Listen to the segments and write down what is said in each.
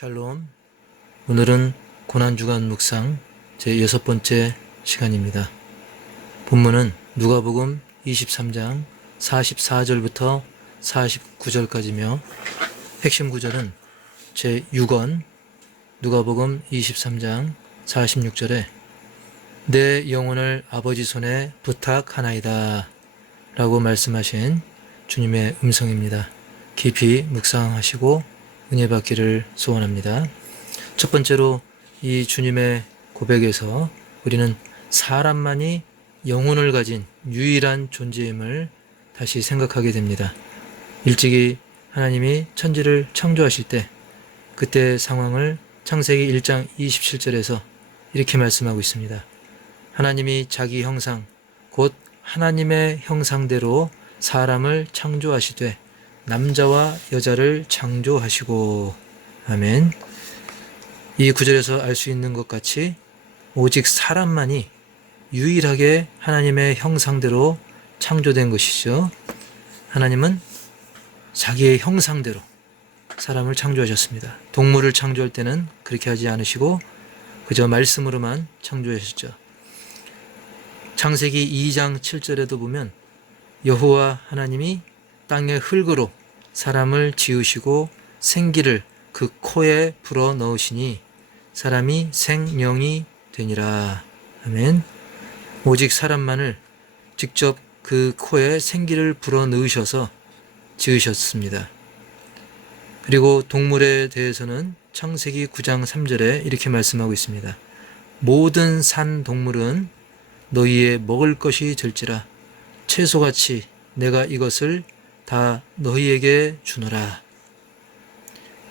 샬롬. 오늘은 고난주간 묵상 제6번째 시간입니다. 본문은 누가복음 23장 44절부터 49절까지며 핵심 구절은 제6권 누가복음 23장 46절에 내 영혼을 아버지 손에 부탁하나이다 라고 말씀하신 주님의 음성입니다. 깊이 묵상하시고 은혜 받기를 소원합니다. 첫 번째로 이 주님의 고백에서 우리는 사람만이 영혼을 가진 유일한 존재임을 다시 생각하게 됩니다. 일찍이 하나님이 천지를 창조하실 때 그때 상황을 창세기 1장 27절에서 이렇게 말씀하고 있습니다. 하나님이 자기 형상 곧 하나님의 형상대로 사람을 창조하시되 남자와 여자를 창조하시고. 아멘. 이 구절에서 알 수 있는 것 같이 오직 사람만이 유일하게 하나님의 형상대로 창조된 것이죠. 하나님은 자기의 형상대로 사람을 창조하셨습니다. 동물을 창조할 때는 그렇게 하지 않으시고 그저 말씀으로만 창조하셨죠. 창세기 2장 7절에도 보면 여호와 하나님이 땅의 흙으로 사람을 지으시고 생기를 그 코에 불어 넣으시니 사람이 생명이 되니라. 아멘. 오직 사람만을 직접 그 코에 생기를 불어 넣으셔서 지으셨습니다. 그리고 동물에 대해서는 창세기 9장 3절에 이렇게 말씀하고 있습니다. 모든 산 동물은 너희의 먹을 것이 될지라 채소같이 내가 이것을 다 너희에게 주노라.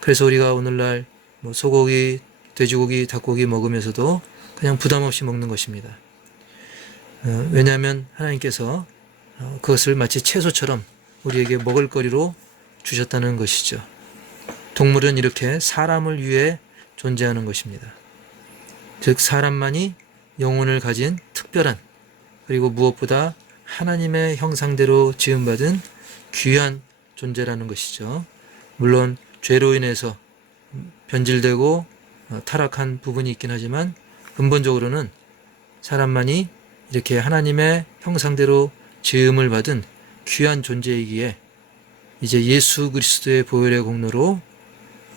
그래서 우리가 오늘날 소고기, 돼지고기, 닭고기 먹으면서도 그냥 부담 없이 먹는 것입니다. 왜냐하면 하나님께서 그것을 마치 채소처럼 우리에게 먹을거리로 주셨다는 것이죠. 동물은 이렇게 사람을 위해 존재하는 것입니다. 즉 사람만이 영혼을 가진 특별한 그리고 무엇보다 하나님의 형상대로 지음받은 귀한 존재라는 것이죠. 물론 죄로 인해서 변질되고 타락한 부분이 있긴 하지만 근본적으로는 사람만이 이렇게 하나님의 형상대로 지음을 받은 귀한 존재이기에 이제 예수 그리스도의 보혈의 공로로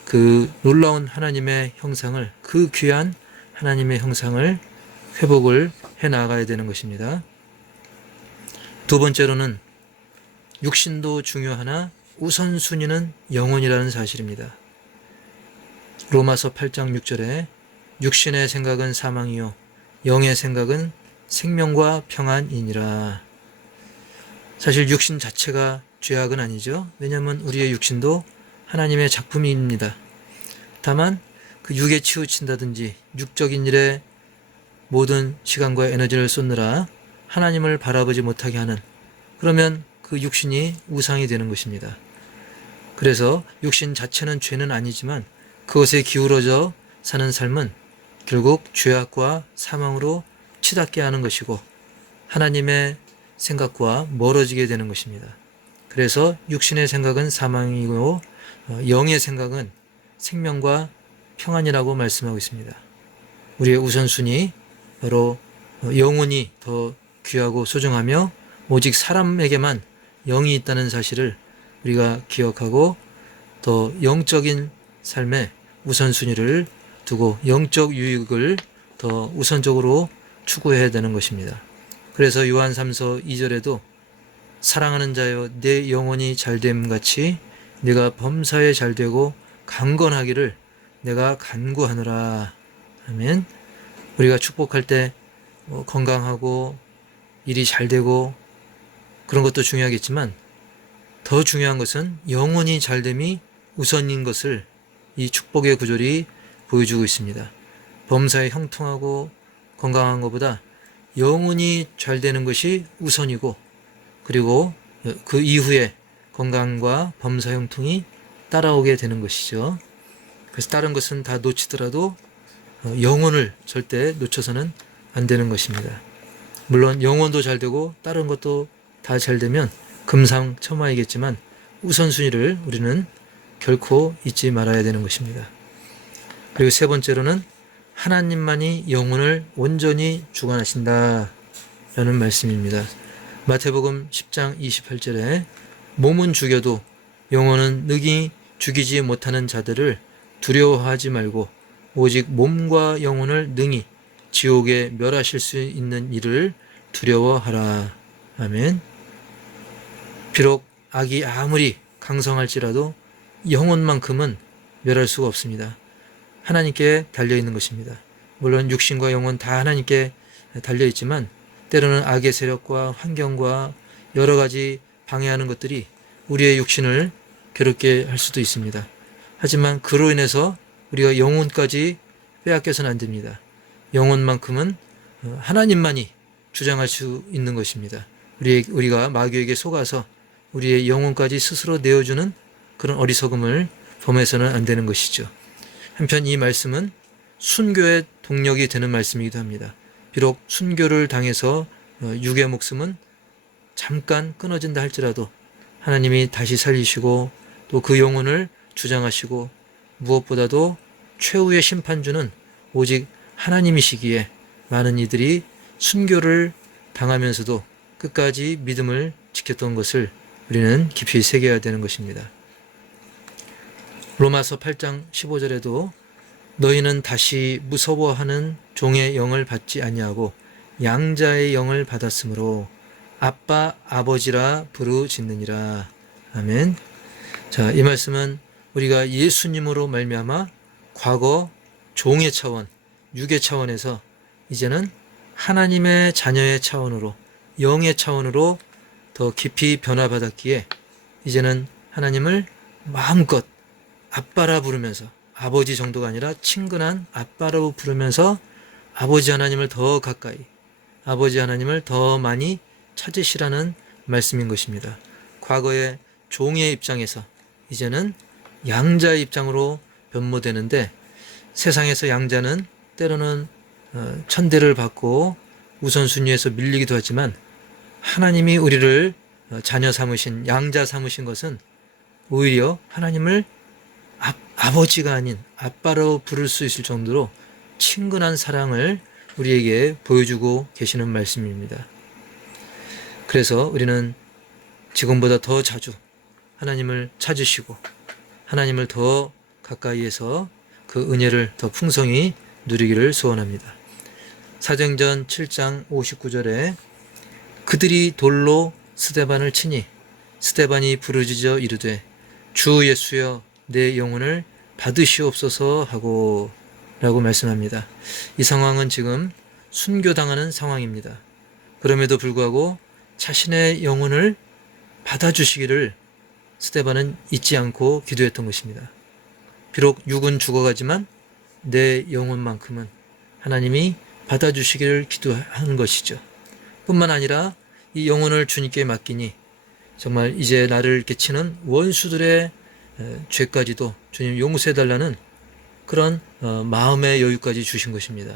그 놀라운 하나님의 형상을, 그 귀한 하나님의 형상을 회복을 해 나가야 되는 것입니다. 두 번째로는 육신도 중요하나 우선순위는 영혼이라는 사실입니다. 로마서 8장 6절에 육신의 생각은 사망이요 영의 생각은 생명과 평안이니라. 사실 육신 자체가 죄악은 아니죠. 왜냐하면 우리의 육신도 하나님의 작품입니다. 다만 그 육에 치우친다든지 육적인 일에 모든 시간과 에너지를 쏟느라 하나님을 바라보지 못하게 하는, 그러면 그 육신이 우상이 되는 것입니다. 그래서 육신 자체는 죄는 아니지만 그것에 기울어져 사는 삶은 결국 죄악과 사망으로 치닫게 하는 것이고 하나님의 생각과 멀어지게 되는 것입니다. 그래서 육신의 생각은 사망이고 영의 생각은 생명과 평안이라고 말씀하고 있습니다. 우리의 우선순위 바로 영혼이 더 귀하고 소중하며 오직 사람에게만 영이 있다는 사실을 우리가 기억하고 더 영적인 삶에 우선순위를 두고 영적 유익을 더 우선적으로 추구해야 되는 것입니다. 그래서 요한 3서 2절에도 사랑하는 자여 내 영혼이 잘됨 같이 네가 범사에 잘되고 강건하기를 내가 간구하노라. 아멘. 우리가 축복할 때 건강하고 일이 잘되고 그런 것도 중요하겠지만 더 중요한 것은 영혼이 잘됨이 우선인 것을 이 축복의 구절이 보여주고 있습니다. 범사에 형통하고 건강한 것보다 영혼이 잘 되는 것이 우선이고 그리고 그 이후에 건강과 범사 형통이 따라오게 되는 것이죠. 그래서 다른 것은 다 놓치더라도 영혼을 절대 놓쳐서는 안 되는 것입니다. 물론 영혼도 잘 되고 다른 것도 다 잘 되면 금상첨화이겠지만 우선순위를 우리는 결코 잊지 말아야 되는 것입니다. 그리고 세 번째로는 하나님만이 영혼을 온전히 주관하신다 라는 말씀입니다. 마태복음 10장 28절에 몸은 죽여도 영혼은 능히 죽이지 못하는 자들을 두려워하지 말고 오직 몸과 영혼을 능히 지옥에 멸하실 수 있는 이를 두려워하라. 아멘. 비록 악이 아무리 강성할지라도 영혼만큼은 멸할 수가 없습니다. 하나님께 달려있는 것입니다. 물론 육신과 영혼 다 하나님께 달려있지만 때로는 악의 세력과 환경과 여러 가지 방해하는 것들이 우리의 육신을 괴롭게 할 수도 있습니다. 하지만 그로 인해서 우리가 영혼까지 빼앗겨서는 안 됩니다. 영혼만큼은 하나님만이 주장할 수 있는 것입니다. 우리가 마귀에게 속아서 우리의 영혼까지 스스로 내어주는 그런 어리석음을 범해서는 안 되는 것이죠. 한편 이 말씀은 순교의 동력이 되는 말씀이기도 합니다. 비록 순교를 당해서 육의 목숨은 잠깐 끊어진다 할지라도 하나님이 다시 살리시고 또 그 영혼을 주장하시고 무엇보다도 최후의 심판주는 오직 하나님이시기에 많은 이들이 순교를 당하면서도 끝까지 믿음을 지켰던 것을 우리는 깊이 새겨야 되는 것입니다. 로마서 8장 15절에도 너희는 다시 무서워하는 종의 영을 받지 아니하고 양자의 영을 받았으므로 아빠 아버지라 부르짖느니라. 아멘. 자, 이 말씀은 우리가 예수님으로 말미암아 과거 종의 차원, 육의 차원에서 이제는 하나님의 자녀의 차원으로, 영의 차원으로 더 깊이 변화받았기에 이제는 하나님을 마음껏 아빠라 부르면서, 아버지 정도가 아니라 친근한 아빠라고 부르면서 아버지 하나님을 더 가까이, 아버지 하나님을 더 많이 찾으시라는 말씀인 것입니다. 과거의 종의 입장에서 이제는 양자의 입장으로 변모되는데, 세상에서 양자는 때로는 천대를 받고 우선순위에서 밀리기도 하지만 하나님이 우리를 자녀 삼으신, 양자 삼으신 것은 오히려 하나님을 아버지가 아닌 아빠로 부를 수 있을 정도로 친근한 사랑을 우리에게 보여주고 계시는 말씀입니다. 그래서 우리는 지금보다 더 자주 하나님을 찾으시고 하나님을 더 가까이에서 그 은혜를 더 풍성히 누리기를 소원합니다. 사도행전 7장 59절에 그들이 돌로 스데반을 치니 스데반이 부르짖어 이르되 주 예수여 내 영혼을 받으시옵소서 하고 라고 말씀합니다. 이 상황은 지금 순교당하는 상황입니다. 그럼에도 불구하고 자신의 영혼을 받아주시기를 스데반은 잊지 않고 기도했던 것입니다. 비록 육은 죽어가지만 내 영혼만큼은 하나님이 받아주시기를 기도하는 것이죠. 뿐만 아니라 이 영혼을 주님께 맡기니 정말 이제 나를 이렇게 치는 원수들의 죄까지도 주님 용서해달라는 그런 마음의 여유까지 주신 것입니다.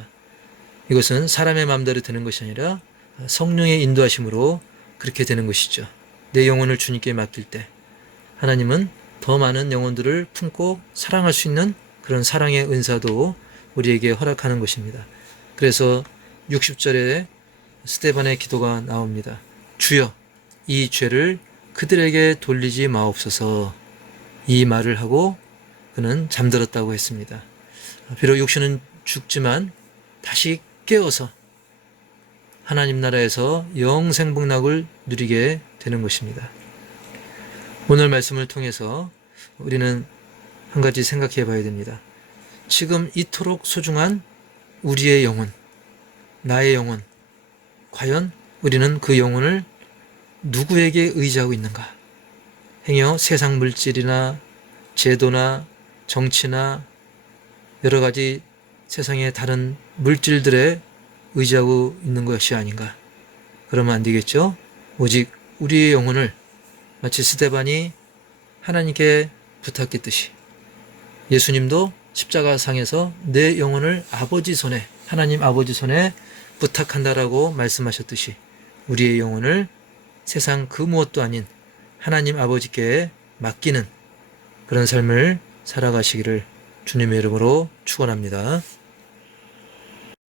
이것은 사람의 마음대로 되는 것이 아니라 성령의 인도하심으로 그렇게 되는 것이죠. 내 영혼을 주님께 맡길 때 하나님은 더 많은 영혼들을 품고 사랑할 수 있는 그런 사랑의 은사도 우리에게 허락하는 것입니다. 그래서 60절에 스데반의 기도가 나옵니다. 주여 이 죄를 그들에게 돌리지 마옵소서. 이 말을 하고 그는 잠들었다고 했습니다. 비록 육신은 죽지만 다시 깨어서 하나님 나라에서 영생복락을 누리게 되는 것입니다. 오늘 말씀을 통해서 우리는 한 가지 생각해 봐야 됩니다. 지금 이토록 소중한 우리의 영혼, 나의 영혼, 과연 우리는 그 영혼을 누구에게 의지하고 있는가? 행여 세상 물질이나 제도나 정치나 여러 가지 세상의 다른 물질들에 의지하고 있는 것이 아닌가? 그러면 안 되겠죠? 오직 우리의 영혼을 마치 스데반이 하나님께 부탁했듯이 예수님도 십자가상에서 내 영혼을 아버지 손에, 하나님 아버지 손에 부탁한다라고 말씀하셨듯이 우리의 영혼을 세상 그 무엇도 아닌 하나님 아버지께 맡기는 그런 삶을 살아가시기를 주님의 이름으로 축원합니다.